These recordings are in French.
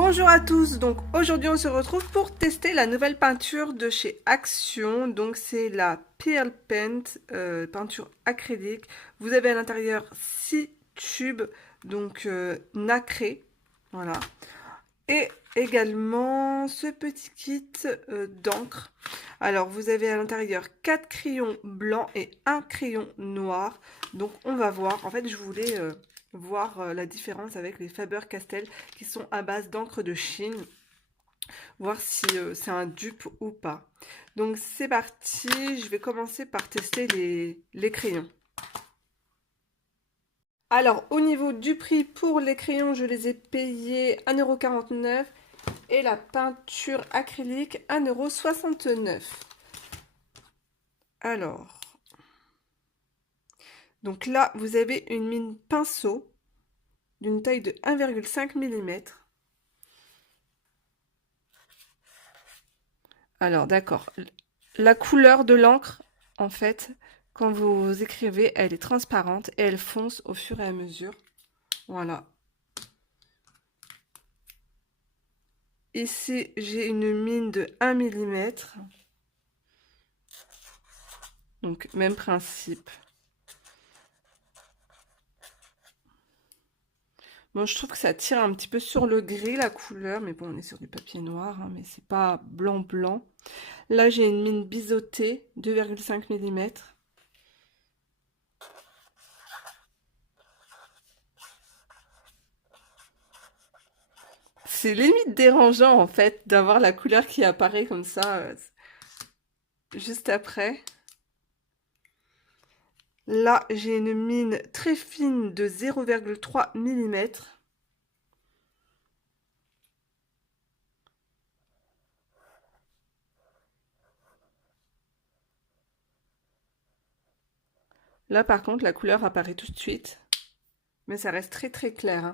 Bonjour à tous, donc aujourd'hui on se retrouve pour tester la nouvelle peinture de chez Action, donc c'est la Pearl Paint, peinture acrylique. Vous avez à l'intérieur 6 tubes, donc nacrés, voilà. Et également ce petit kit d'encre. Alors vous avez à l'intérieur 4 crayons blancs et un crayon noir. Donc on va voir, en fait je voulais voir la différence avec les Faber-Castell qui sont à base d'encre de Chine. Voir si c'est un dupe ou pas. Donc c'est parti, je vais commencer par tester les crayons. Alors, au niveau du prix pour les crayons, je les ai payés 1,49 € et la peinture acrylique 1,69 €. Alors, donc là, vous avez une mine pinceau d'une taille de 1,5 mm. Alors, d'accord. La couleur de l'encre, en fait, quand vous écrivez, elle est transparente et elle fonce au fur et à mesure. Voilà. Ici, j'ai une mine de 1 mm. Donc, même principe. Bon, je trouve que ça tire un petit peu sur le gris, la couleur. Mais bon, on est sur du papier noir, hein, mais c'est pas blanc-blanc. Là, j'ai une mine biseautée, 2,5 mm. C'est limite dérangeant, en fait, d'avoir la couleur qui apparaît comme ça, juste après. Là, j'ai une mine très fine de 0,3 mm. Là, par contre, la couleur apparaît tout de suite. Mais ça reste très très clair, hein.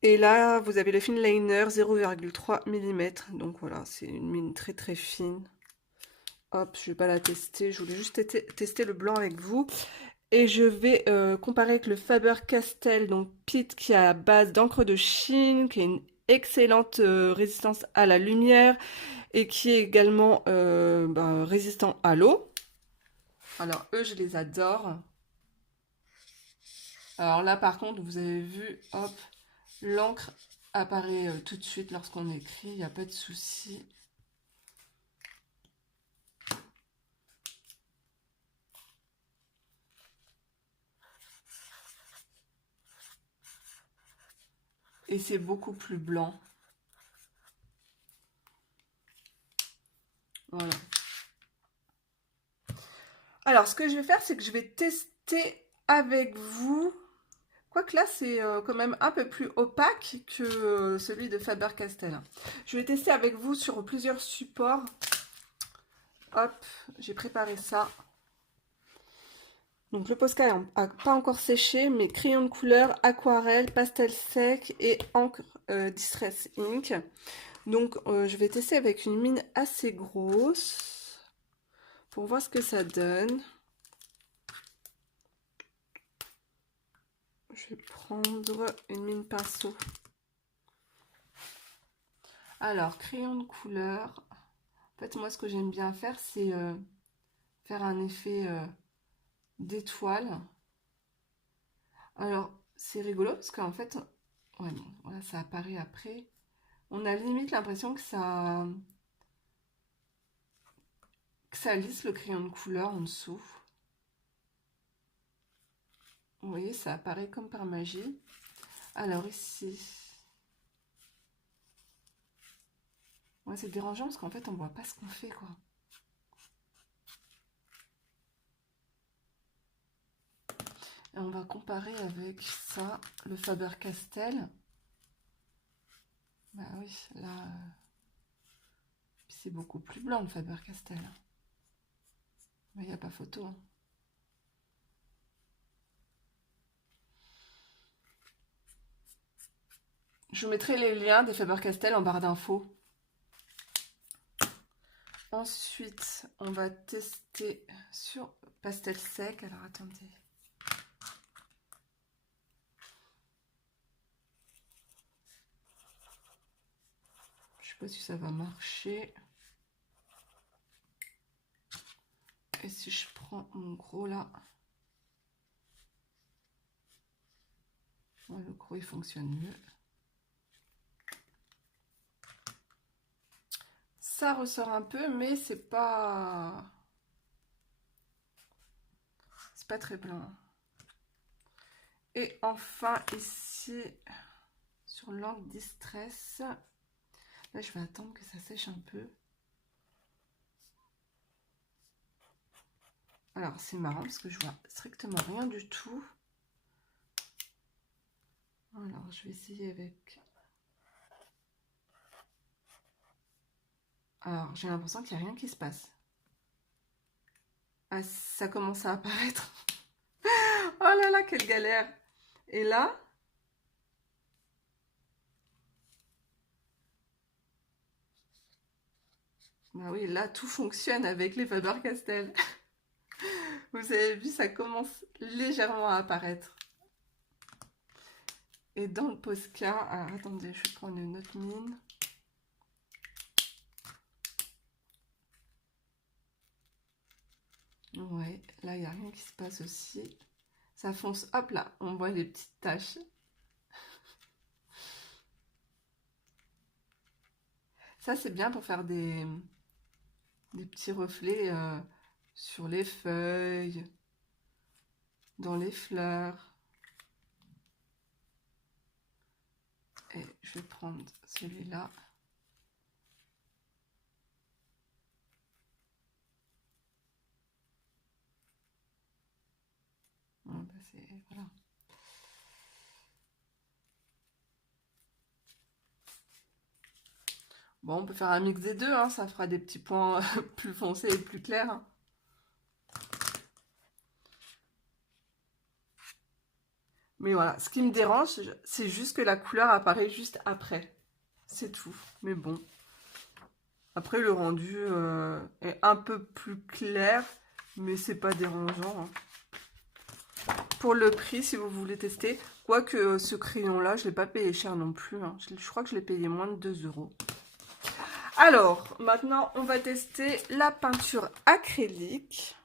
Et là, vous avez le fineliner 0,3 mm. Donc voilà, c'est une mine très très fine. Hop, je vais pas la tester. Je voulais juste tester le blanc avec vous. Et je vais comparer avec le Faber-Castell, donc Pitt, qui est à base d'encre de Chine, qui a une excellente résistance à la lumière et qui est également résistant à l'eau. Alors eux, je les adore. Alors là, par contre, vous avez vu, hop, l'encre apparaît tout de suite lorsqu'on écrit, il n'y a pas de souci. Et c'est beaucoup plus blanc. Voilà. Alors, ce que je vais faire, c'est que je vais tester avec vous. Quoique là, c'est quand même un peu plus opaque que celui de Faber-Castell. Je vais tester avec vous sur plusieurs supports. Hop, j'ai préparé ça. Donc le Posca n'a pas encore séché, mais crayon de couleur, aquarelle, pastel sec et encre Distress Ink. Donc je vais tester avec une mine assez grosse pour voir ce que ça donne. Je vais prendre une mine pinceau. Alors, crayon de couleur. En fait, moi, ce que j'aime bien faire, c'est faire un effet d'étoile. Alors, c'est rigolo parce qu'en fait, ouais, bon, voilà, ça apparaît après. On a limite l'impression que ça lisse le crayon de couleur en dessous. Vous voyez, ça apparaît comme par magie. Alors ici, ouais, c'est dérangeant parce qu'en fait, on voit pas ce qu'on fait, quoi. Et on va comparer avec ça, le Faber-Castell. Bah oui, là, c'est beaucoup plus blanc le Faber-Castell. Il n'y a pas photo, hein. Je vous mettrai les liens des Faber-Castell en barre d'infos. Ensuite, on va tester sur pastel sec. Alors, attendez. sais pas si ça va marcher. Et si je prends mon gros là, ouais, le gros il fonctionne mieux. Ça ressort un peu, mais c'est pas très blanc. Et enfin ici, sur l'angle distress, là je vais attendre que ça sèche un peu. Alors c'est marrant parce que je vois strictement rien du tout. Alors je vais essayer avec... Alors j'ai l'impression qu'il n'y a rien qui se passe. Ah, ça commence à apparaître. Oh là là, quelle galère! Et là, bah oui, là tout fonctionne avec les Faber-Castell. Vous avez vu, ça commence légèrement à apparaître. Et dans le Posca, alors attendez, je vais prendre une autre mine. Ouais, là il n'y a rien qui se passe aussi. Ça fonce, hop là, on voit les petites taches. Ça c'est bien pour faire des petits reflets sur les feuilles, dans les fleurs. Et je vais prendre celui-là. Voilà. Bon, on peut faire un mix des deux, hein, ça fera des petits points plus foncés et plus clairs. Hein. Mais voilà, ce qui me dérange, c'est juste que la couleur apparaît juste après. C'est tout. Mais bon. Après, le rendu est un peu plus clair, mais c'est pas dérangeant. Hein. Pour le prix, si vous voulez tester, quoique ce crayon-là, je ne l'ai pas payé cher non plus. Hein. Je crois que je l'ai payé moins de 2 €. Alors, maintenant, on va tester la peinture acrylique.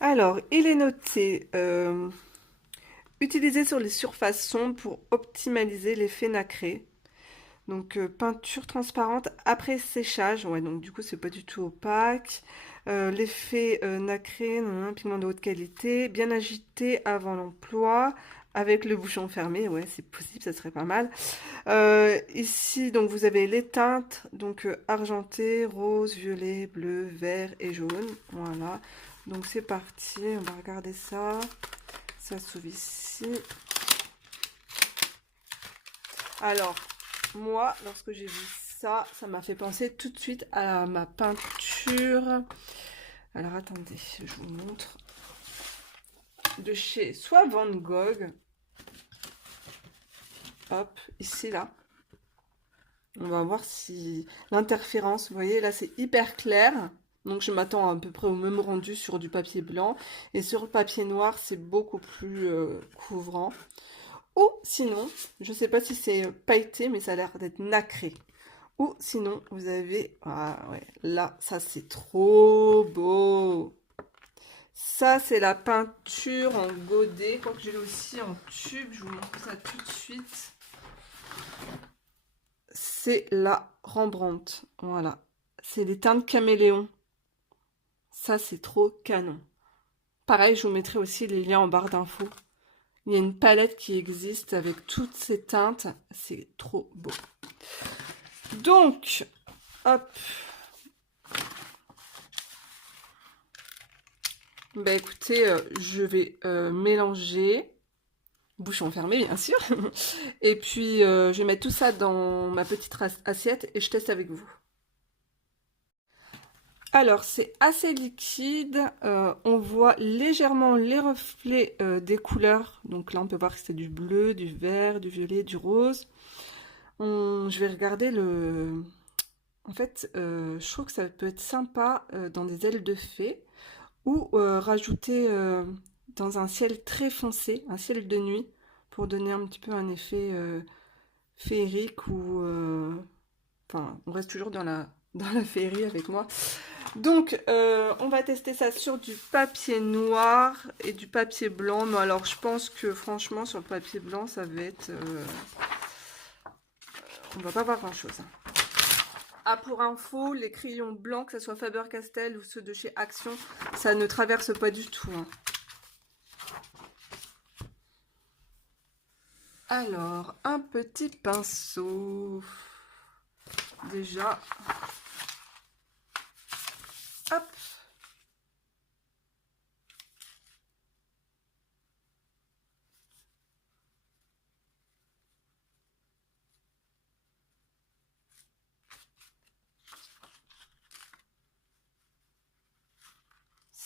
Alors, il est noté utilisé sur les surfaces sombres pour optimaliser l'effet nacré. Donc, peinture transparente après séchage. Ouais, donc du coup, c'est pas du tout opaque. L'effet nacré, pigment de haute qualité, bien agité avant l'emploi. Avec le bouchon fermé, ouais, c'est possible, ça serait pas mal. Ici, donc vous avez les teintes, donc argenté, rose, violet, bleu, vert et jaune. Voilà. Donc c'est parti, on va regarder ça. Ça s'ouvre ici. Alors, moi, lorsque j'ai vu ça, ça m'a fait penser tout de suite à ma peinture. Alors attendez, je vous montre. De chez soit Van Gogh. Hop, ici là. On va voir si l'interférence, vous voyez, là c'est hyper clair. Donc je m'attends à peu près au même rendu sur du papier blanc. Et sur le papier noir, c'est beaucoup plus couvrant. Ou sinon, je ne sais pas si c'est pailleté, mais ça a l'air d'être nacré. Ou sinon, vous avez... Ah ouais, là, ça c'est trop beau. Ça, c'est la peinture en godet. Quoique j'ai aussi en tube, je vous montre ça tout de suite. C'est la Rembrandt. Voilà. C'est les teintes caméléon. Ça, c'est trop canon. Pareil, je vous mettrai aussi les liens en barre d'infos. Il y a une palette qui existe avec toutes ces teintes. C'est trop beau. Donc, hop. Bah écoutez, je vais mélanger. Bouchon fermé, bien sûr. Et puis, je vais mettre tout ça dans ma petite assiette et je teste avec vous. Alors, c'est assez liquide. On voit légèrement les reflets des couleurs. Donc là, on peut voir que c'est du bleu, du vert, du violet, du rose. Je vais regarder le... En fait, je trouve que ça peut être sympa dans des ailes de fée ou rajouter dans un ciel très foncé, un ciel de nuit, pour donner un petit peu un effet féerique ou Enfin, on reste toujours dans la féerie avec moi. Donc, on va tester ça sur du papier noir et du papier blanc. Mais alors, je pense que franchement, sur le papier blanc, ça va être... on va pas voir grand-chose. Ah, pour info, les crayons blancs, que ce soit Faber-Castell ou ceux de chez Action, ça ne traverse pas du tout. Hein. Alors, un petit pinceau. Déjà. Hop.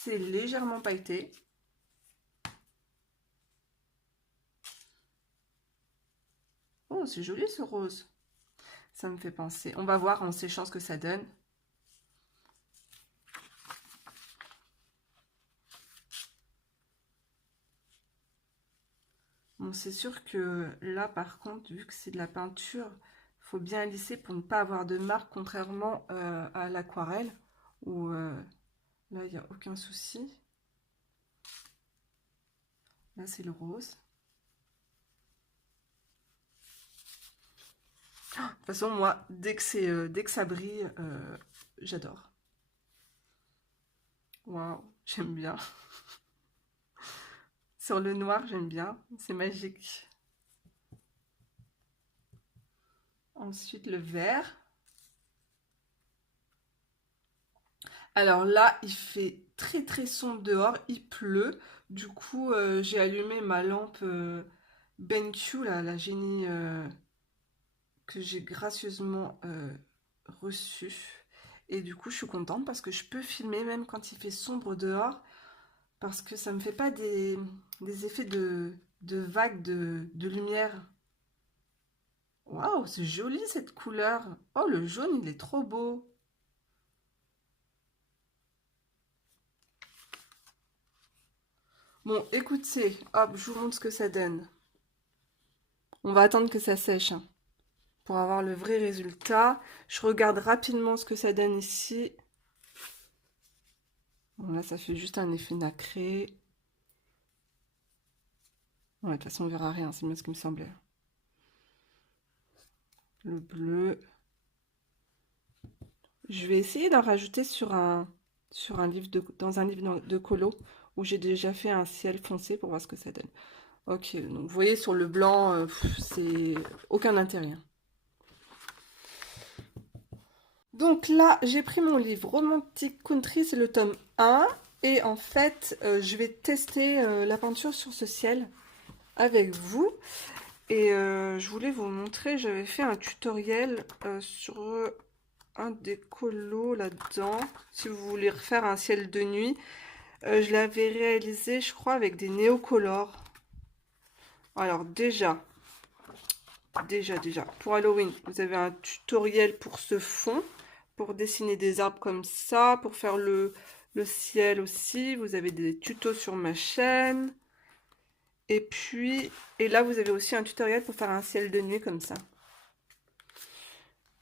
C'est légèrement pailleté. Oh, c'est joli ce rose. Ça me fait penser. On va voir en séchant ce que ça donne. Bon, c'est sûr que là, par contre, vu que c'est de la peinture, il faut bien lisser pour ne pas avoir de marque, contrairement à l'aquarelle, où là, il n'y a aucun souci. Là, c'est le rose. De toute façon, moi, dès que ça brille, j'adore. Waouh, j'aime bien. Sur le noir, j'aime bien. C'est magique. Ensuite, le vert. Alors là, il fait très très sombre dehors, il pleut. Du coup, j'ai allumé ma lampe BenQ, là, la génie que j'ai gracieusement reçue. Et du coup, je suis contente parce que je peux filmer même quand il fait sombre dehors. Parce que ça me fait pas des effets de vagues de lumière. Waouh, c'est joli cette couleur. Oh, le jaune, il est trop beau. Bon, écoutez, hop, je vous montre ce que ça donne. On va attendre que ça sèche hein, pour avoir le vrai résultat. Je regarde rapidement ce que ça donne ici. Bon, là, ça fait juste un effet nacré. Ouais, de toute façon, on verra rien, c'est bien ce qui me semblait. Le bleu. Je vais essayer d'en rajouter sur un livre dans un livre de colo où j'ai déjà fait un ciel foncé pour voir ce que ça donne. Ok, donc vous voyez sur le blanc, c'est aucun intérêt. Donc là, j'ai pris mon livre Romantic Country, c'est le tome 1. Et en fait, je vais tester la peinture sur ce ciel avec vous. Et je voulais vous montrer, j'avais fait un tutoriel sur un des colos là-dedans. Si vous voulez refaire un ciel de nuit, je l'avais réalisé, je crois, avec des néocolores. Alors déjà, pour Halloween, vous avez un tutoriel pour ce fond, pour dessiner des arbres comme ça, pour faire le ciel aussi. Vous avez des tutos sur ma chaîne. Et puis, et là, vous avez aussi un tutoriel pour faire un ciel de nuit comme ça.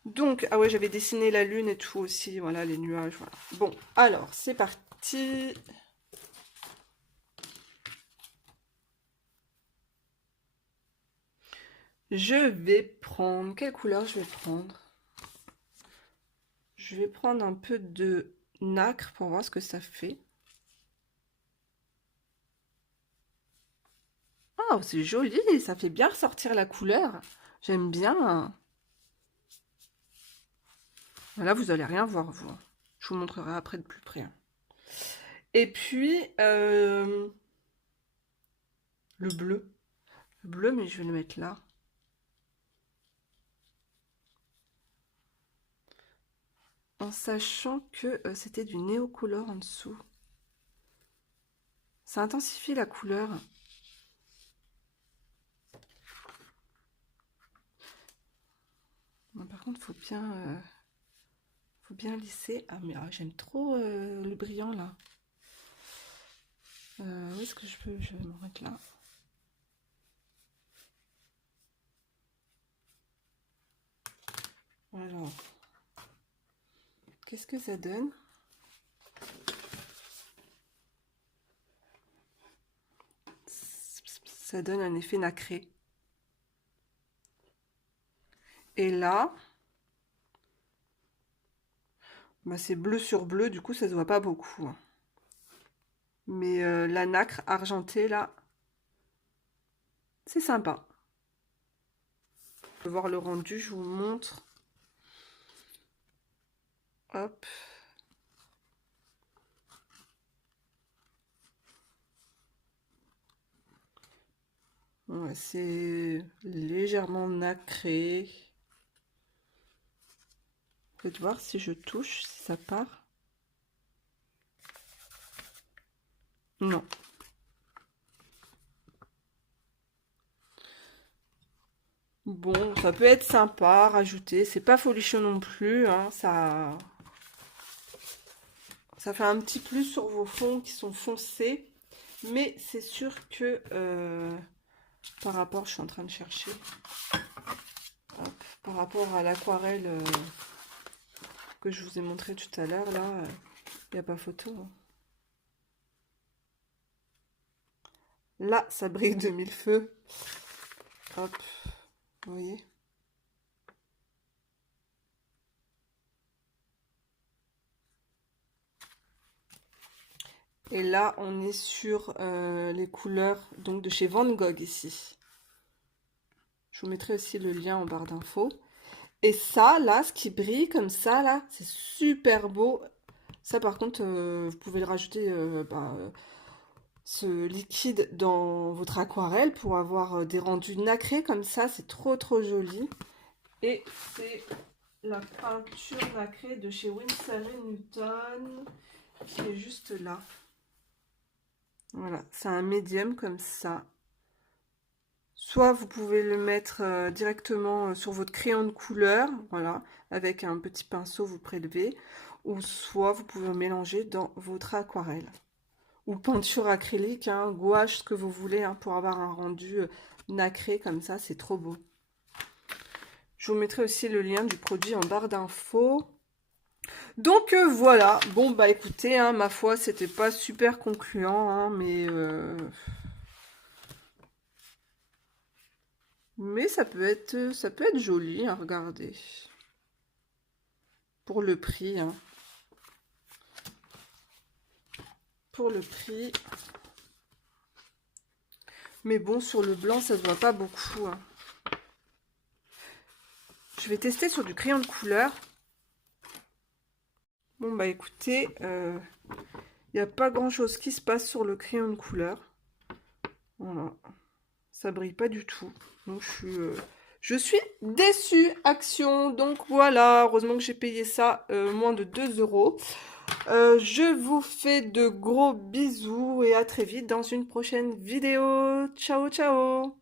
Donc, ah ouais, j'avais dessiné la lune et tout aussi, voilà, les nuages, voilà. Bon, alors, c'est parti. Je vais prendre, quelle couleur je vais prendre? Je vais prendre un peu de nacre pour voir ce que ça fait. Oh, c'est joli, ça fait bien ressortir la couleur. J'aime bien. Là, vous allez rien voir, vous. Je vous montrerai après de plus près. Et puis, le bleu. Le bleu, mais je vais le mettre là. En sachant que c'était du néocolore en dessous. Ça intensifie la couleur. Bon, par contre, faut bien lisser. Ah, mais j'aime trop le brillant là. Où est-ce que je peux? Je vais me mettre là. Alors, qu'est-ce que ça donne? Ça donne un effet nacré. Et là, bah c'est bleu sur bleu, du coup ça se voit pas beaucoup, hein. Mais la nacre argentée là, c'est sympa. On peut voir le rendu, je vous montre. Hop. Ouais, c'est légèrement nacré. Faites voir si je touche, si ça part. Non. Bon, ça peut être sympa à rajouter. C'est pas folichon non plus, hein, ça fait un petit plus sur vos fonds qui sont foncés. Mais c'est sûr que par rapport, je suis en train de chercher. Hop, par rapport à l'aquarelle que je vous ai montré tout à l'heure, là, il n'y a pas photo, hein. Là, ça brille de mille feux. Hop, vous voyez? Et là, on est sur les couleurs donc de chez Van Gogh ici. Je vous mettrai aussi le lien en barre d'infos. Et ça, là, ce qui brille comme ça, là, c'est super beau. Ça, par contre, vous pouvez le rajouter, ce liquide dans votre aquarelle pour avoir des rendus nacrés comme ça. C'est trop, trop joli. Et c'est la peinture nacrée de chez Winsor & Newton qui est juste là. Voilà, c'est un médium comme ça. Soit vous pouvez le mettre directement sur votre crayon de couleur, voilà, avec un petit pinceau vous prélevez, ou soit vous pouvez mélanger dans votre aquarelle. Ou peinture acrylique, hein, gouache, ce que vous voulez, hein, pour avoir un rendu nacré comme ça, c'est trop beau. Je vous mettrai aussi le lien du produit en barre d'infos. Donc voilà, bon bah écoutez, hein, ma foi, c'était pas super concluant, hein, mais ça peut être joli à regarder. Pour le prix, hein. Pour le prix. Mais bon, sur le blanc, ça se voit pas beaucoup, hein. Je vais tester sur du crayon de couleur. Bon bah écoutez, il n'y a pas grand chose qui se passe sur le crayon de couleur. Voilà. Ça brille pas du tout. Donc je suis déçue, Action. Donc voilà, heureusement que j'ai payé ça moins de 2 €. Je vous fais de gros bisous et à très vite dans une prochaine vidéo. Ciao, ciao!